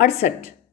68,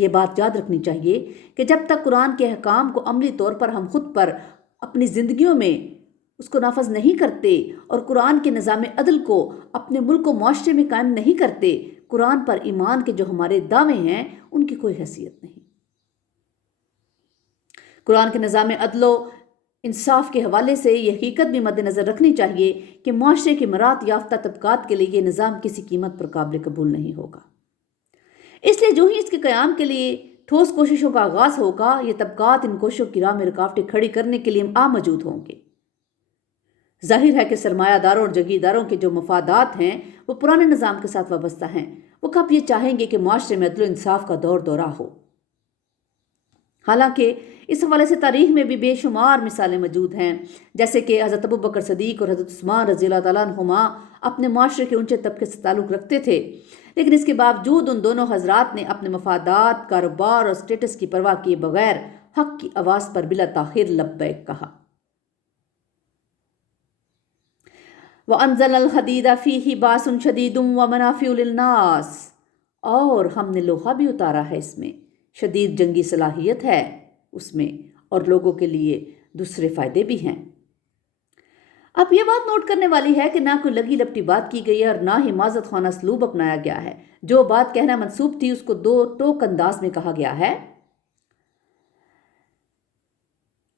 یہ بات یاد رکھنی چاہیے کہ جب تک قرآن کے احکام کو عملی طور پر ہم خود پر اپنی زندگیوں میں اس کو نافذ نہیں کرتے اور قرآن کے نظام عدل کو اپنے ملک و معاشرے میں قائم نہیں کرتے، قرآن پر ایمان کے جو ہمارے دعوے ہیں ان کی کوئی حیثیت نہیں۔ قرآن کے نظام عدل و انصاف کے حوالے سے یہ حقیقت بھی مد نظر رکھنی چاہیے کہ معاشرے کی مراد یافتہ طبقات کے لیے یہ نظام کسی قیمت پر قابل قبول نہیں ہوگا۔ اس لیے جو ہی اس کے قیام کے لیے ٹھوس کوششوں کا آغاز ہوگا، یہ طبقات ان کوششوں کی راہ میں رکاوٹیں کھڑی کرنے کے لیے موجود ہوں گے۔ ظاہر ہے کہ سرمایہ داروں اور جگیرداروں کے جو مفادات ہیں وہ پرانے نظام کے ساتھ وابستہ ہیں۔ وہ کب یہ چاہیں گے کہ معاشرے میں عدل و انصاف کا دور دورہ ہو؟ حالانکہ اس حوالے سے تاریخ میں بھی بے شمار مثالیں موجود ہیں، جیسے کہ حضرت ابوبکر صدیق اور حضرت عثمان رضی اللہ تعالیٰ عنہما اپنے معاشرے کے اونچے طبقے سے تعلق رکھتے تھے، لیکن اس کے باوجود ان دونوں حضرات نے اپنے مفادات، کاروبار اور اسٹیٹس کی پرواہ کیے بغیر حق کی آواز پر بلا تاخیر لبیک کہا۔ وَأَنزَلَ الْحَدِيدَ فِيهِ بَأْسٌ شَدِيدٌ وَمَنَافِعُ لِلنَّاسِ، اور ہم نے لوہا بھی اتارا ہے، اس میں شدید جنگی صلاحیت ہے اس میں، اور لوگوں کے لیے دوسرے فائدے بھی ہیں۔ اب یہ بات نوٹ کرنے والی ہے کہ نہ کوئی لگی لپٹی بات کی گئی ہے اور نہ ہی معذرت خانہ اسلوب اپنایا گیا ہے۔ جو بات کہنا منسوب تھی اس کو دو ٹوک انداز میں کہا گیا ہے۔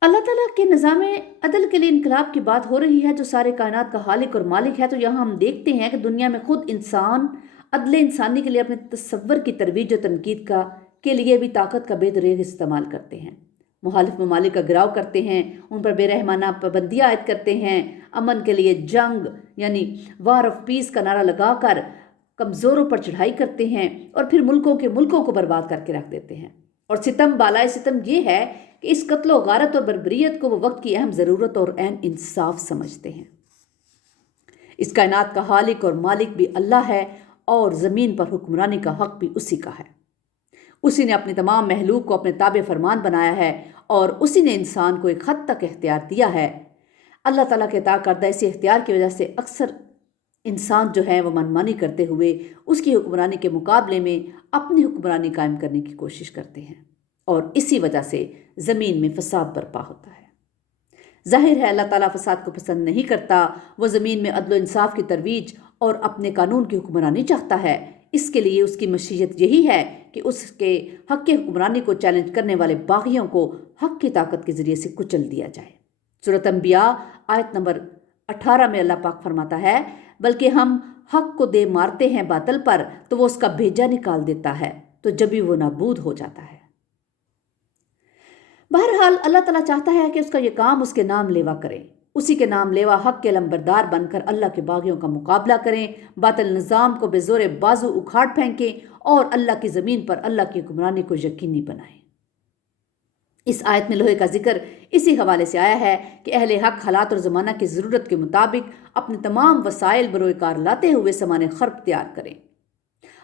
اللہ تعالیٰ کے نظام عدل کے لیے انقلاب کی بات ہو رہی ہے جو سارے کائنات کا خالق اور مالک ہے، تو یہاں ہم دیکھتے ہیں کہ دنیا میں خود انسان عدل انسانی کے لیے اپنے تصور کی ترویج و تنقید کے لیے بھی طاقت کا بے دریغ استعمال کرتے ہیں، مخالف ممالک کا گراؤ کرتے ہیں، ان پر بے رحمانہ پابندیاں عائد کرتے ہیں، امن کے لیے جنگ یعنی وار آف پیس کا نعرہ لگا کر کمزوروں پر چڑھائی کرتے ہیں اور پھر ملکوں کو برباد کر کے رکھ دیتے ہیں۔ اور ستم بالائے ستم یہ ہے کہ اس قتل و غارت اور بربریت کو وہ وقت کی اہم ضرورت اور عین انصاف سمجھتے ہیں۔ اس کائنات کا خالق اور مالک بھی اللہ ہے اور زمین پر حکمرانی کا حق بھی اسی کا ہے۔ اسی نے اپنی تمام مخلوق کو اپنے تابع فرمان بنایا ہے اور اسی نے انسان کو ایک حد تک اختیار دیا ہے۔ اللہ تعالیٰ کے عطا کردہ اسی اختیار کی وجہ سے اکثر انسان جو ہے وہ منمانی کرتے ہوئے اس کی حکمرانی کے مقابلے میں اپنی حکمرانی قائم کرنے کی کوشش کرتے ہیں، اور اسی وجہ سے زمین میں فساد برپا ہوتا ہے۔ ظاہر ہے اللہ تعالیٰ فساد کو پسند نہیں کرتا، وہ زمین میں عدل و انصاف کی ترویج اور اپنے قانون کی حکمرانی چاہتا ہے۔ اس کے لیے اس کی مشیت یہی ہے کہ اس کے حق کی حکمرانی کو چیلنج کرنے والے باغیوں کو حق کی طاقت کے ذریعے سے کچل دیا جائے۔ سورۃ انبیاء آیت نمبر 18 میں اللہ پاک فرماتا ہے، بلکہ ہم حق کو دے مارتے ہیں باطل پر تو وہ اس کا بھیجا نکال دیتا ہے، تو جبھی وہ نابود ہو جاتا ہے۔ بہرحال اللہ تعالیٰ چاہتا ہے کہ اس کا یہ کام اس کے نام لیوا کریں، اسی کے نام لیوا حق کے علمبردار بن کر اللہ کے باغیوں کا مقابلہ کریں، باطل نظام کو بے زور بازو اکھاڑ پھینکیں اور اللہ کی زمین پر اللہ کی حکمرانی کو یقینی بنائیں۔ اس آیت میں لوہے کا ذکر اسی حوالے سے آیا ہے کہ اہل حق حالات اور زمانہ کی ضرورت کے مطابق اپنے تمام وسائل بروئے کار لاتے ہوئے سامان خرب تیار کریں،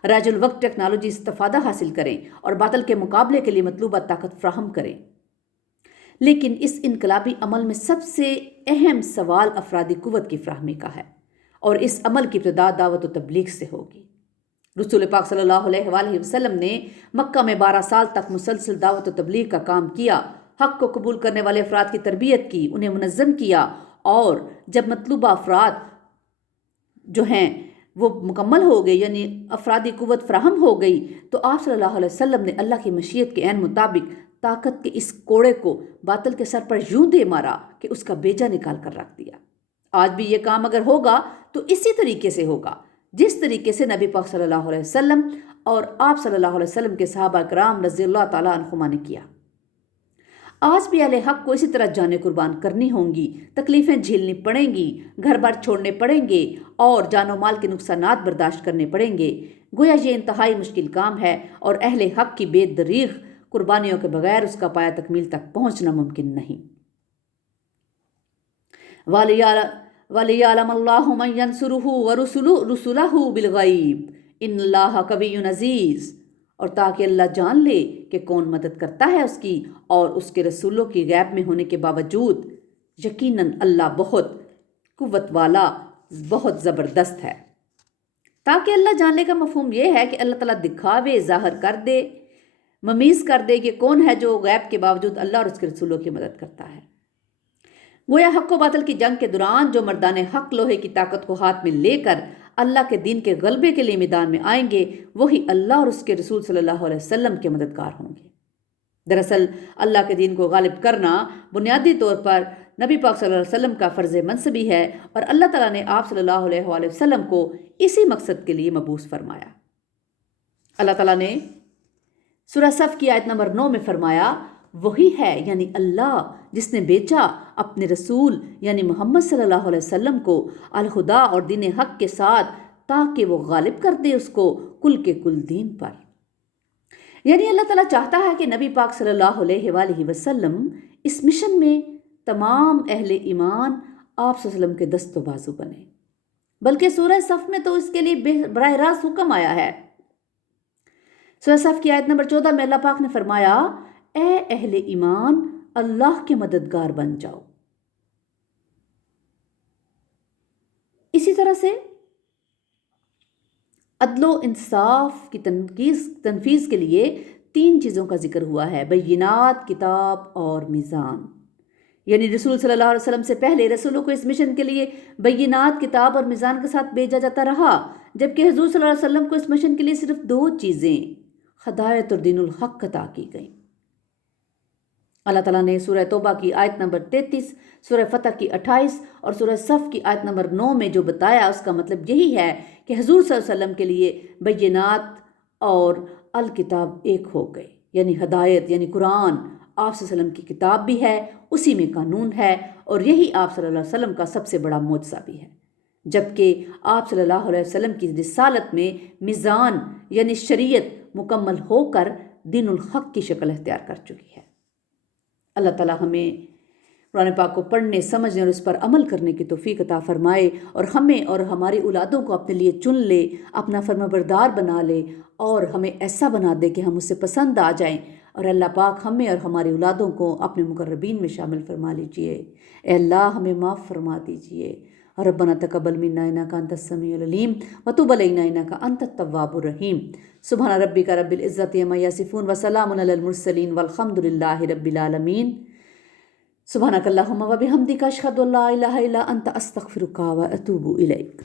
رائج الوقت ٹیکنالوجی استفادہ حاصل کریں اور باطل کے مقابلے کے لیے مطلوبہ طاقت فراہم کریں۔ لیکن اس انقلابی عمل میں سب سے اہم سوال افرادی قوت کی فراہمی کا ہے، اور اس عمل کی ابتدا دعوت و تبلیغ سے ہوگی۔ رسول پاک صلی اللہ علیہ وآلہ وسلم نے مکہ میں 12 سال تک مسلسل دعوت و تبلیغ کا کام کیا، حق کو قبول کرنے والے افراد کی تربیت کی، انہیں منظم کیا، اور جب مطلوبہ افراد جو ہیں وہ مکمل ہو گئے یعنی افرادی قوت فراہم ہو گئی، تو آپ صلی اللہ علیہ وسلم نے اللہ کی مشیت کے عین مطابق طاقت کے اس کوڑے کو باطل کے سر پر یوں دے مارا کہ اس کا بیجا نکال کر رکھ دیا۔ آج بھی یہ کام اگر ہوگا تو اسی طریقے سے ہوگا جس طریقے سے نبی پاک صلی اللہ علیہ وسلم اور آپ صلی اللہ علیہ وسلم کے صحابہ کرام رضی اللہ تعالیٰ عنہما نے کیا۔ آج بھی اہل حق کو اسی طرح جانیں قربان کرنی ہوں گی، تکلیفیں جھیلنی پڑیں گی، گھر بار چھوڑنے پڑیں گے اور جان و مال کے نقصانات برداشت کرنے پڑیں گے۔ گویا یہ انتہائی مشکل کام ہے اور اہل حق کی بے دریغ قربانیوں کے بغیر اس کا پایہ تکمیل تک پہنچنا ممکن نہیں۔ وَلِيَعْلَمَ اللَّهُ مَن يَنصُرُهُ وَرُسُلَهُ بِالْغَيْبِ إِنَّ اللَّهَ قَوِيٌّ عَزِيزٌ، اور تاکہ اللہ جان لے کہ کون مدد کرتا ہے اس کی اور اس کے رسولوں کی غیب میں ہونے کے باوجود، یقیناً اللہ بہت قوت والا، بہت زبردست ہے۔ تاکہ اللہ جاننے کا مفہوم یہ ہے کہ اللہ تعالیٰ دکھاوے ظاہر کر دے ممیز کر دے کہ کون ہے جو غیب کے باوجود اللہ اور اس کے رسولوں کی مدد کرتا ہے۔ گویا حق و باطل کی جنگ کے دوران جو مردان حق لوہے کی طاقت کو ہاتھ میں لے کر اللہ کے دین کے غلبے کے لیے میدان میں آئیں گے، وہی اللہ اور اس کے رسول صلی اللہ علیہ وسلم کے مددگار ہوں گے۔ دراصل اللہ کے دین کو غالب کرنا بنیادی طور پر نبی پاک صلی اللہ علیہ وسلم کا فرض منصبی ہے، اور اللہ تعالیٰ نے آپ صلی اللہ علیہ وآلہ وسلم کو اسی مقصد کے لیے مبعوث فرمایا۔ اللہ تعالیٰ نے سورہ صف کی آیت نمبر 9 میں فرمایا، وہی ہے یعنی اللہ جس نے بھیجا اپنے رسول یعنی محمد صلی اللہ علیہ وسلم کو الہدا اور دین حق کے ساتھ، تاکہ وہ غالب کر دے اس کو کل کے کل دین پر۔ یعنی اللہ تعالیٰ چاہتا ہے کہ نبی پاک صلی اللہ علیہ وآلہ وسلم اس مشن میں تمام اہل ایمان آپ صلی اللہ علیہ وسلم کے دست و بازو بنے، بلکہ سورہ صف میں تو اس کے لیے براہ راست حکم آیا ہے۔ سورہ صف کی آیت نمبر 14 میں اللہ پاک نے فرمایا، اے اہل ایمان اللہ کے مددگار بن جاؤ۔ اسی طرح سے عدل و انصاف کی تنفیذ کے لیے 3 چیزوں کا ذکر ہوا ہے: بینات، کتاب اور میزان۔ یعنی رسول صلی اللہ علیہ وسلم سے پہلے رسولوں کو اس مشن کے لیے بینات، کتاب اور میزان کے ساتھ بھیجا جاتا رہا، جبکہ حضور صلی اللہ علیہ وسلم کو اس مشن کے لیے صرف 2 چیزیں ہدایت اور دین الحق عطا کی گئیں۔ اللہ تعالیٰ نے سورہ توبہ کی آیت نمبر 33، سورہ فتح کی 28 اور سورہ صف کی آیت نمبر 9 میں جو بتایا، اس کا مطلب یہی ہے کہ حضور صلی اللہ علیہ وسلم کے لیے بینات اور الکتاب ایک ہو گئے، یعنی ہدایت یعنی قرآن آپ صلی اللہ علیہ وسلم کی کتاب بھی ہے، اسی میں قانون ہے، اور یہی آپ صلی اللہ علیہ وسلم کا سب سے بڑا معجزہ بھی ہے۔ جبکہ آپ صلی اللہ علیہ وسلم کی رسالت میں میزان یعنی شریعت مکمل ہو کر دین الحق کی شکل اختیار کر چکی ہے۔ اللہ تعالیٰ ہمیں قرآن پاک کو پڑھنے، سمجھنے اور اس پر عمل کرنے کی توفیق عطا فرمائے، اور ہمیں اور ہماری اولادوں کو اپنے لیے چن لے، اپنا فرمانبردار بنا لے، اور ہمیں ایسا بنا دے کہ ہم اس سے پسند آ جائیں، اور اللہ پاک ہمیں اور ہماری اولادوں کو اپنے مقربین میں شامل فرما لیجئے۔ اے اللہ ہمیں معاف فرما دیجئے۔ ربنا تقبل منا انک انت السمیع العلیم وتب علینا انک انت التواب الرحیم۔ سبحان ربک رب العزۃ عما یصفون وسلام علی المرسلین والحمد للہ رب العالمین۔ سبحانک اللہم وبحمدک اشہد ان لا الہ الا انت استغفرک واتوب الیک۔